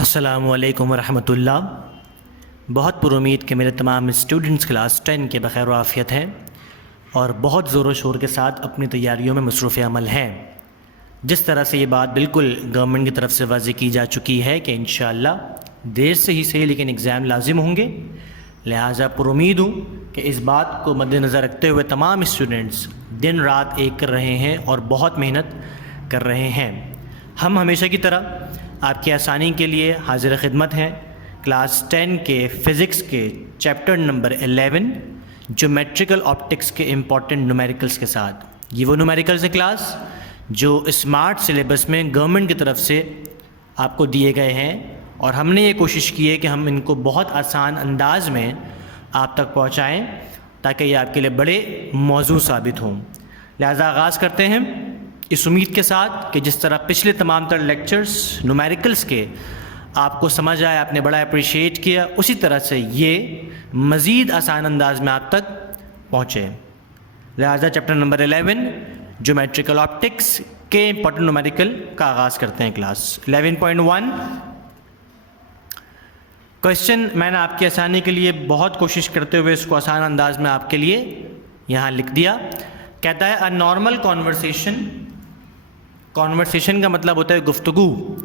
अस्सलामुअलैकुम रहमतुल्लाह। बहुत पुरुमीद कि मेरे तमाम स्टूडेंट्स क्लास 10 के बखैर आफ़ियत हैं और बहुत ज़ोर शोर के साथ अपनी तैयारियों में मसरूफ़ अमल हैं। जिस तरह से ये बात बिल्कुल गवर्नमेंट की तरफ से वाज़ेह की जा चुकी है कि इंशाअल्लाह देर से ही सही लेकिन एग्ज़ाम लाजिम होंगे, लिहाजा पुरुमीद हूँ कि इस बात को मद्देनज़र रखते हुए तमाम स्टूडेंट्स दिन रात एक कर रहे हैं और बहुत मेहनत कर रहे हैं। हम हमेशा की तरह आपकी आसानी के लिए हाजिर खिदमत हैं क्लास 10 के फ़िज़िक्स के चैप्टर नंबर 11 ज्योमेट्रिकल ऑप्टिक्स के इम्पॉर्टेंट न्यूमेरिकल्स के साथ। ये वो न्यूमेरिकल्स है क्लास जो स्मार्ट सिलेबस में गवर्नमेंट की तरफ से आपको दिए गए हैं और हमने ये कोशिश की है कि हम इनको बहुत आसान अंदाज में आप तक पहुँचाएँ ताकि ये आपके लिए बड़े मौजू साबित हों। लिहाजा आगाज़ करते हैं इस उम्मीद के साथ कि जिस तरह पिछले तमाम तर लेक्चर्स न्यूमेरिकल्स के आपको समझ आए, आपने बड़ा अप्रिशिएट किया, उसी तरह से ये मज़ीद आसान अंदाज में आप तक पहुँचे। लिहाजा चैप्टर नंबर 11 ज्योमेट्रिकल ऑप्टिक्स के इंपॉर्टेंट न्यूमेरिकल का आगाज़ करते हैं। क्लास 11.1 क्वेश्चन मैंने आपकी आसानी के लिए बहुत कोशिश करते हुए इसको आसान अंदाज में आपके लिए यहाँ लिख दिया। कहता है अ नॉर्मल कॉन्वर्सेशन का मतलब होता है गुफ्तगू।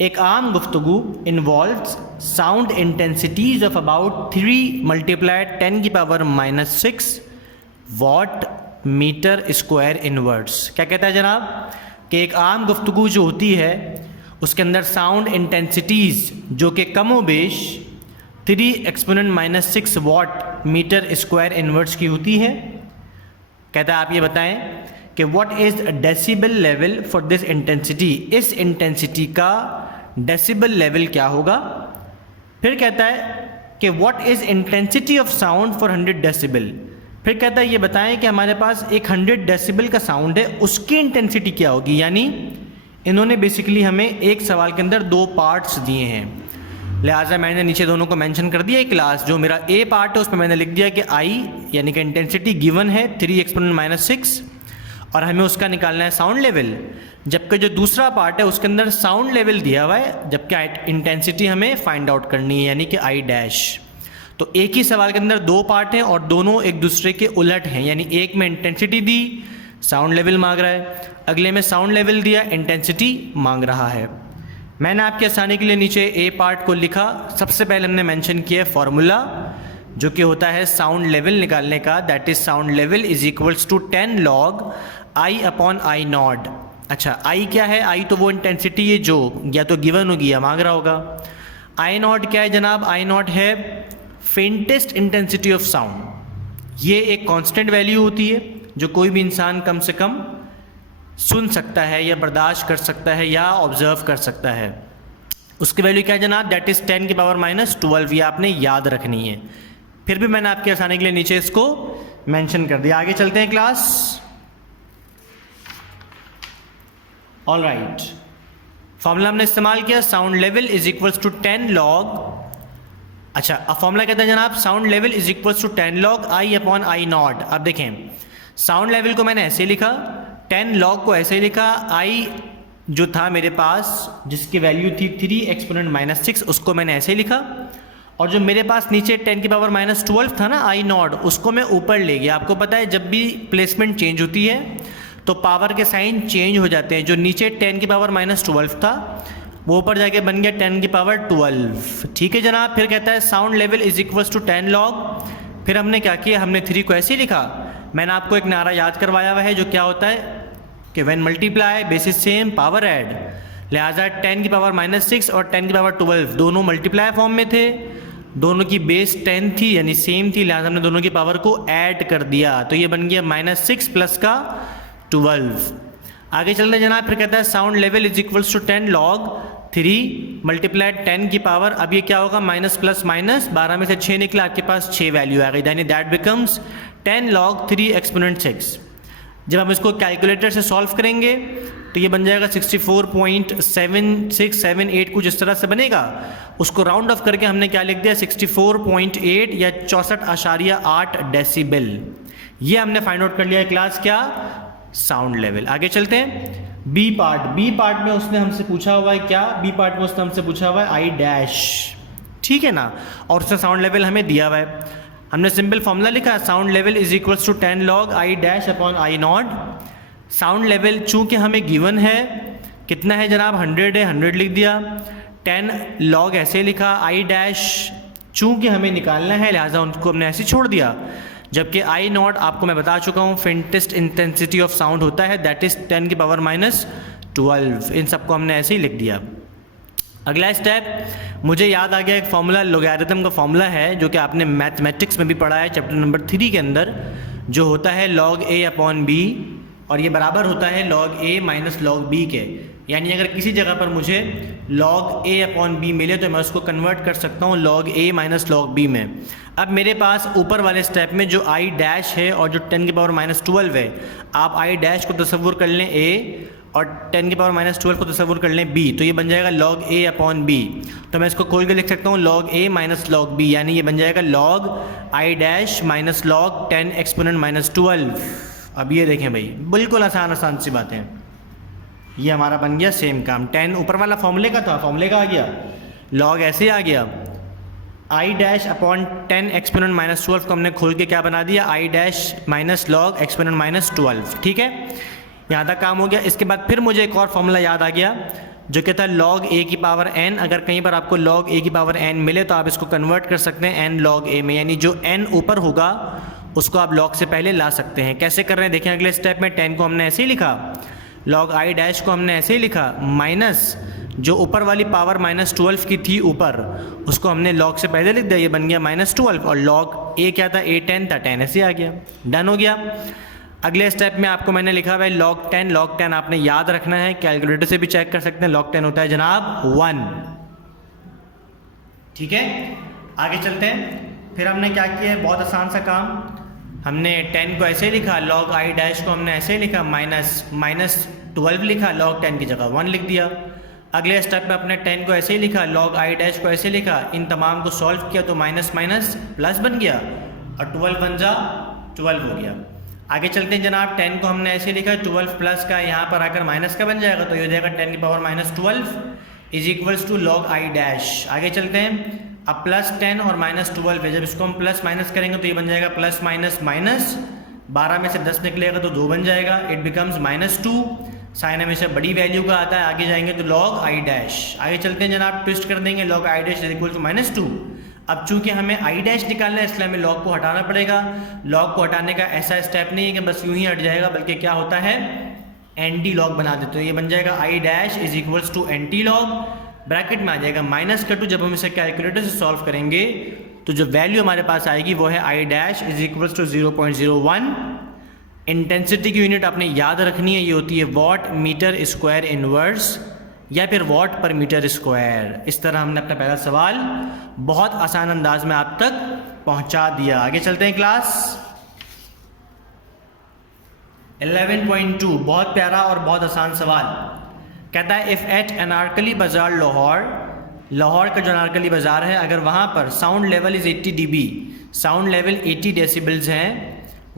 एक आम गुफ्तगू involves sound intensities of about 3 × 10⁻⁻6 what metre square inwards. क्या कहता है जनाब कि एक आम गुफ्तगू जो होती है उसके अंदर साउंड इंटेंसिटीज़ जो कि कमो बेश 3 × 6 वॉट मीटर स्क्वायर इनवर्ड्स की होती है। कहता है आप ये बताएं कि what is decibel level for this intensity, इस इंटेंसिटी का डेसिबल लेवल क्या होगा। फिर कहता है कि what is intensity of sound for 100 decibel. फिर कहता है ये बताएं कि हमारे पास एक 100 डेसिबल का साउंड है, उसकी इंटेंसिटी क्या होगी। यानी इन्होंने बेसिकली हमें एक सवाल के अंदर 2 पार्ट्स दिए हैं, लिहाजा मैंने नीचे दोनों को मेंशन कर दिया। एक क्लास जो मेरा ए पार्ट है उसमें मैंने लिख दिया कि आई यानी कि इंटेंसिटी गिवन है 3 × 6 और हमें उसका निकालना है साउंड लेवल, जबकि जो दूसरा पार्ट है उसके अंदर साउंड लेवल दिया हुआ है जबकि इंटेंसिटी हमें फाइंड आउट करनी है यानी कि आई डैश। तो एक ही सवाल के अंदर 2 पार्ट हैं और दोनों एक दूसरे के उलट हैं, यानी एक में इंटेंसिटी दी साउंड लेवल मांग रहा है, अगले में साउंड लेवल दिया इंटेंसिटी मांग रहा है। मैंने आपके आसानी के लिए नीचे ए पार्ट को लिखा। सबसे पहले हमने मेंशन किया फार्मूला जो कि होता है साउंड लेवल निकालने का, that is sound level is equals to 10 log I/I0। अच्छा आई क्या है, आई तो वो इंटेंसिटी है जो या तो गिवन होगी या मांग रहा होगा। I0 क्या है जनाब, I0 है फेंटेस्ट इंटेंसिटी ऑफ साउंड। ये एक कांस्टेंट वैल्यू होती है जो कोई भी इंसान कम से कम सुन सकता है या बर्दाश्त कर सकता है या ऑब्जर्व कर सकता है। उसकी वैल्यू क्या है जनाब, दैट इज़ 10⁻⁻12। ये आपने याद रखनी है। फिर भी मैंने आपकी आसानी के लिए नीचे इसको मेंशन कर दिया। आगे चलते हैं क्लास। ऑल राइट, फॉर्मूला हमने इस्तेमाल किया sound level is equals to 10 log। अच्छा अब फॉर्मूला कहता है जनाब sound level is equals to 10 log I/I0। अब देखें साउंड लेवल को मैंने ऐसे लिखा, 10 log को ऐसे लिखा, आई जो था मेरे पास जिसकी वैल्यू थी 3 × 6 उसको मैंने ऐसे लिखा, और जो मेरे पास नीचे 10⁻⁻12 था ना I0 उसको मैं ऊपर ले गया। आपको पता है जब भी प्लेसमेंट चेंज होती है तो पावर के साइन चेंज हो जाते हैं। जो नीचे 10⁻⁻12 था वो ऊपर जाके बन गया 10⁻12। ठीक है जनाब। फिर कहता है sound level is equals to 10 log। फिर हमने क्या किया, हमने 3 को ऐसे ही लिखा। मैंने आपको एक नारा याद करवाया हुआ है जो क्या होता है कि when multiply basis same power add, लिहाजा 10⁻⁻6 और 10⁻12 दोनों मल्टीप्लाई फॉर्म में थे, दोनों की बेस 10 थी यानी सेम थी, लिहाजा हमने दोनों की पावर को ऐड कर दिया तो ये बन गया -6 + का 12। आगे चलते हैं जनाब। फिर कहता है sound level is equals to 10 log 3 × 10 की पावर। अब ये क्या होगा, माइनस प्लस माइनस, 12 में से 6 निकला, आपके पास 6 वैल्यू आ गई, यानी दैट बिकम्स 10 log 3 exponent 6। जब हम इसको कैलकुलेटर से सॉल्व करेंगे तो ये बन जाएगा 64.7678 कुछ इस तरह से बनेगा। उसको राउंड ऑफ करके हमने क्या लिख दिया 64.8 या 64.8 डेसिबल। ये हमने फाइंड आउट कर लिया है क्लास क्या, साउंड लेवल। आगे चलते हैं। बी पार्ट में उसने हमसे पूछा हुआ है क्या, बी पार्ट में उसने हमसे पूछा हुआ है आई डैश, ठीक है ना, और उसका साउंड लेवल हमें दिया हुआ है। हमने सिंपल फॉर्मूला लिखा, sound level is equals to 10 log I dash upon I naught. Sound level चूंकि हमें गिवन है कितना है जनाब, 100 है, 100 लिख दिया। 10 log ऐसे लिखा, आई डैश चूंकि हमें निकालना है लिहाजा उनको हमने ऐसे छोड़ दिया। जबकि आई नॉट आपको मैं बता चुका हूँ फेंटेस्ट इंटेंसिटी ऑफ साउंड होता है, दैट इज 10 की पावर -12। इन सबको हमने ऐसे ही लिख दिया। अगला स्टेप, मुझे याद आ गया एक फॉर्मूला, लोगैरिथम का फॉर्मूला है जो कि आपने मैथमेटिक्स में भी पढ़ा है चैप्टर नंबर 3 के अंदर, जो होता है log a अपॉन b, और ये बराबर होता है log a minus log b के। यानी अगर किसी जगह पर मुझे log a अपॉन b मिले तो मैं उसको कन्वर्ट कर सकता हूँ log a minus log b में। अब मेरे पास ऊपर वाले स्टेप में जो i डैश है और जो 10 की पावर -12 है, आप i डैश को तसव्वुर कर लें a और 10 की पावर -12 को तसव्वुर कर लें b, तो ये बन जाएगा log a अपॉन b। तो मैं इसको खोल के लिख सकता हूँ log a minus log b, यानी ये बन जाएगा log i dash minus log 10 exponent -12। अब ये देखें भाई, बिल्कुल आसान सी बात है, ये हमारा बन गया सेम काम। 10 ऊपर वाला फॉर्मूले का था, फॉर्मूले का आ गया, log ऐसे आ गया, आई डैश अपॉन 10 एक्सपोनेंट -12 को हमने खोल के क्या बना दिया, I dash minus log exponent -12, ठीक है, यहाँ तक काम हो गया। इसके बाद फिर मुझे एक और फॉर्मूला याद आ गया जो कहता है log a की पावर n। अगर कहीं पर आपको log a की पावर n मिले तो आप इसको कन्वर्ट कर सकते हैं n log a में, यानी जो n ऊपर होगा उसको आप log से पहले ला सकते हैं। कैसे कर रहे हैं देखें अगले स्टेप में। 10 को हमने ऐसे ही लिखा, log i डैश को हमने ऐसे ही लिखा, माइनस जो ऊपर वाली पावर -12 की थी ऊपर, उसको हमने log से पहले लिख दिया, ये बन गया -12, और log a क्या था, a 10 था, 10 ऐसे आ गया, डन हो गया। अगले स्टेप में आपको मैंने लिखा हुआ है log 10 आपने याद रखना है, कैलकुलेटर से भी चेक कर सकते हैं, log 10 होता है जनाब 1, ठीक है। आगे चलते हैं, फिर हमने क्या किया है, बहुत आसान सा काम, हमने 10 को ऐसे लिखा, log i डैश को हमने ऐसे लिखा, -12 लिखा, log 10 की जगह 1 लिख दिया। अगले स्टेप में अपने 10 को ऐसे ही लिखा, log i डैश को ऐसे लिखा, इन तमाम को सॉल्व किया तो माइनस माइनस प्लस बन गया और 12 बन जा 12 हो गया। आगे चलते हैं जनाब, 10 को हमने ऐसे लिखा, 12 प्लस का यहाँ पर आकर माइनस का बन जाएगा, तो ये हो जाएगा 10 की power -12 is equals to log i dash. आगे चलते हैं, अब +10 और -12 है, जब इसको हम प्लस माइनस करेंगे तो ये बन जाएगा प्लस माइनस माइनस, 12 में से 10 निकलेगा तो 2 बन जाएगा, इट बिकम्स -2। साइन हमेशा बड़ी वैल्यू का आता है, आगे जाएंगे तो log i डैश। आगे चलते हैं जनाब, ट्विस्ट कर देंगे, log i dash is equal to -2। अब चूंकि हमें i डैश निकालना है इसलिए हमें log को हटाना पड़ेगा। log को हटाने का ऐसा स्टेप नहीं है कि बस यूं ही हट जाएगा, बल्कि क्या होता है, एंटी लॉग बना देते हैं। ये बन जाएगा i dash is equals to anti log, bracket में आ जाएगा -2। जब हम इसे कैलकुलेटर से सॉल्व करेंगे तो जो वैल्यू हमारे पास आएगी वो है i dash is equals to 0.01। Intensity की यूनिट आपने याद रखनी है, ये होती है वॉट मीटर स्क्वायर इनवर्स या फिर वॉट पर मीटर स्क्वायर। इस तरह हमने अपना पहला सवाल बहुत आसान अंदाज में आप तक पहुंचा दिया। आगे चलते हैं क्लास 11.2, बहुत प्यारा और बहुत आसान सवाल। कहता है इफ़ एट अनारकली बाज़ार लाहौर का जो अनारकली बाज़ार है, अगर वहाँ पर sound level is 80 dB, sound level 80 decibels हैं,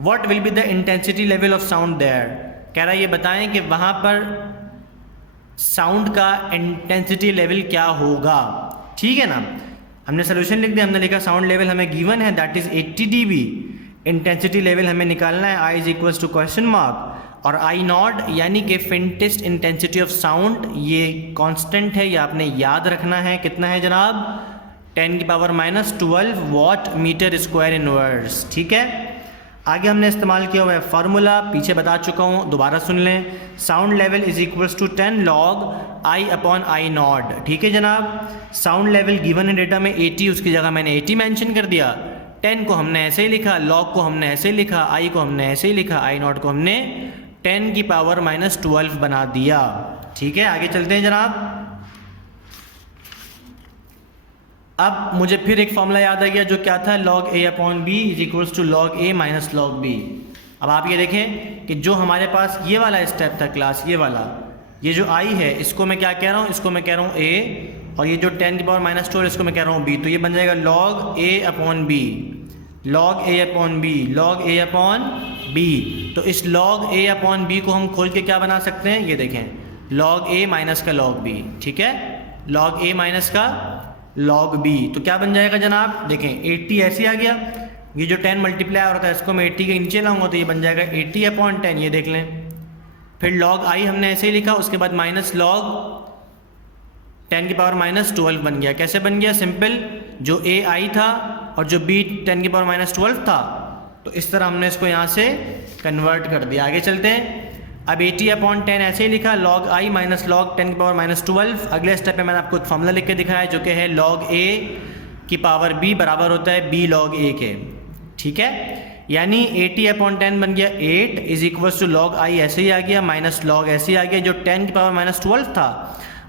what will be the intensity level of sound there. कह रहा है ये बताएं कि वहाँ पर साउंड का इंटेंसिटी लेवल क्या होगा, ठीक है ना। हमने सोल्यूशन लिख दिया, हमने लिखा साउंड लेवल हमें गिवन है that is 80 dB, intensity level हमें निकालना है i is equals to question mark, और आई नॉट यानी कि फेंटेस्ट इंटेंसिटी ऑफ साउंड ये कांस्टेंट है, ये आपने याद रखना है। कितना है जनाब, 10 की power -12 what metre square inverse, ठीक है। आगे हमने इस्तेमाल किया हुआ है फार्मूला, पीछे बता चुका हूँ, दोबारा सुन लें। Sound level is equals to 10 log i upon I naught, ठीक है जनाब। साउंड लेवल गिवन है डेटा में 80, उसकी जगह मैंने 80 मेंशन कर दिया। 10 को हमने ऐसे ही लिखा, log को हमने ऐसे ही लिखा, i को हमने ऐसे ही लिखा, आई नॉट को हमने 10 की पावर -12 बना दिया, ठीक है। आगे चलते हैं जनाब। अब मुझे फिर एक फॉर्मूला याद आ गया जो क्या था, log a upon b is equals to log a minus log b। अब आप ये देखें कि जो हमारे पास ये वाला स्टेप था क्लास, ये वाला, ये जो i है इसको मैं क्या कह रहा हूँ, इसको मैं कह रहा हूँ a, और ये जो 10 की पावर -12 इसको मैं कह रहा हूँ b, तो ये बन जाएगा log a upon b, log a upon b, log a upon b। तो इस log a अपॉन b को हम खोल के क्या बना सकते हैं, ये देखें log a माइनस का log b, ठीक है, log a माइनस का log b। तो क्या बन जाएगा जनाब, देखें 80 ऐसे आ गया, ये जो 10 मल्टीप्लाई होता है इसको मैं 80 के नीचे लाऊंगा तो ये बन जाएगा 80/10, ये देख लें। फिर log i हमने ऐसे ही लिखा, उसके बाद माइनस log 10 की पावर -12 बन गया। कैसे बन गया, सिंपल, जो a i था और जो b 10 की पावर -12 था, तो इस तरह हमने इसको यहाँ से कन्वर्ट कर दिया। आगे चलते हैं। अब 80/10 ऐसे ही लिखा, log i माइनस log 10 की पावर -12। अगले स्टेप पे मैंने आपको एक फॉर्मूला लिख के दिखाया जो कि है log a की पावर b बराबर होता है b log a के, ठीक है। यानी 80/10 बन गया 8 is equal to log i ऐसे ही आ गया, माइनस log ऐसे ही आ गया, जो 10 की पावर -12 था,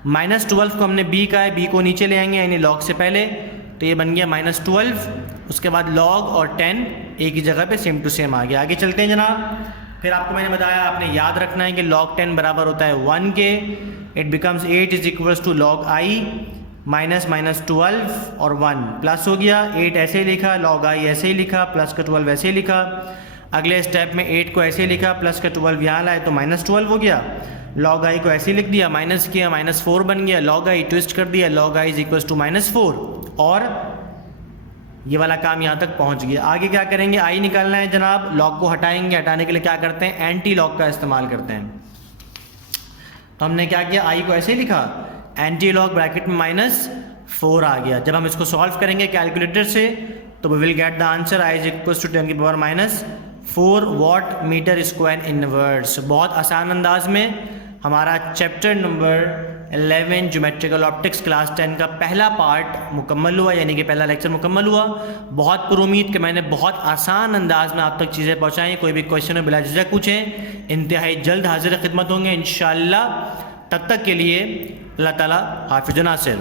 -12 को हमने b का है, b को नीचे ले आएंगे यानी log से पहले, तो ये बन गया -12। उसके बाद log और 10 एक ही जगह पे सेम टू सेम आ गया। आगे चलते हैं जनाब। फिर आपको मैंने बताया आपने याद रखना है कि log 10 बराबर होता है 1 के। It becomes 8 is equals to log i -12 और 1 प्लस हो गया। 8 ऐसे ही लिखा, log i ऐसे ही लिखा, प्लस का 12 ऐसे ही लिखा। अगले स्टेप में 8 को ऐसे ही लिखा, प्लस का 12 यहाँ लाए तो -12 हो गया। log i को ऐसे ही लिख दिया, माइनस किया, -4 बन गया। log i ट्विस्ट कर दिया, log i is equals to -4 और ये वाला काम यहाँ तक पहुँच गया। आगे क्या करेंगे, i निकालना है जनाब, log को हटाएंगे। हटाने के लिए क्या करते हैं, एंटी लॉग का इस्तेमाल करते हैं। तो हमने क्या किया, i को ऐसे ही लिखा, एंटी लॉग ब्रैकेट में -4 आ गया। जब हम इसको सॉल्व करेंगे कैलकुलेटर से तो we will get the answer i is equals to 10 की power -4 watt metre square inverse. बहुत आसान अंदाज में हमारा chapter number 11 geometrical optics class 10 का पहला पार्ट मुकम्मल हुआ, यानी कि पहला लेक्चर मुकम्मल हुआ। बहुत पुरुमीद कि मैंने बहुत आसान अंदाज में आप तक चीज़ें पहुँचाई। कोई भी क्वेश्चन हो बिला झिझक पूछें, इंतहाई जल्द हाजिर खिदमत होंगे इंशाअल्लाह। तब तक के लिए अल्लाह ताला हाफिज़ नासिर।